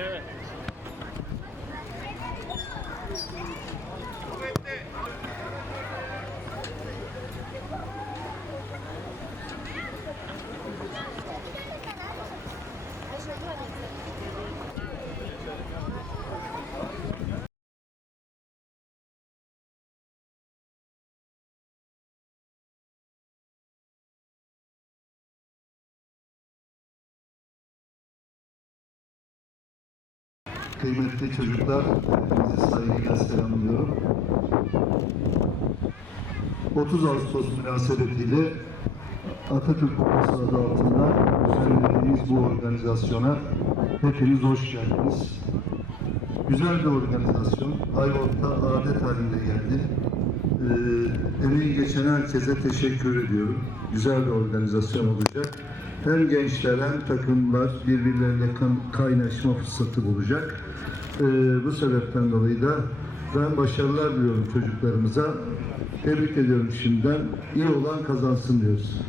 Okay. Kıymetli çocuklar, hepinizi saygıyla selamlıyorum. 30 Ağustos münasebetiyle Atatürk Kupası adı altında düzenlediğimiz bu organizasyona hepiniz hoş geldiniz. Güzel bir organizasyon. Ayvalık'ta adet halinde geldi. Ee, emeği geçen herkese teşekkür ediyorum. Güzel bir organizasyon olacak. Hem gençler hem takımlar birbirleriyle kaynaşma fırsatı bulacak. Ee, bu sebepten dolayı da ben başarılar diliyorum çocuklarımıza. Tebrik ediyorum şimdiden. İyi olan kazansın diyoruz.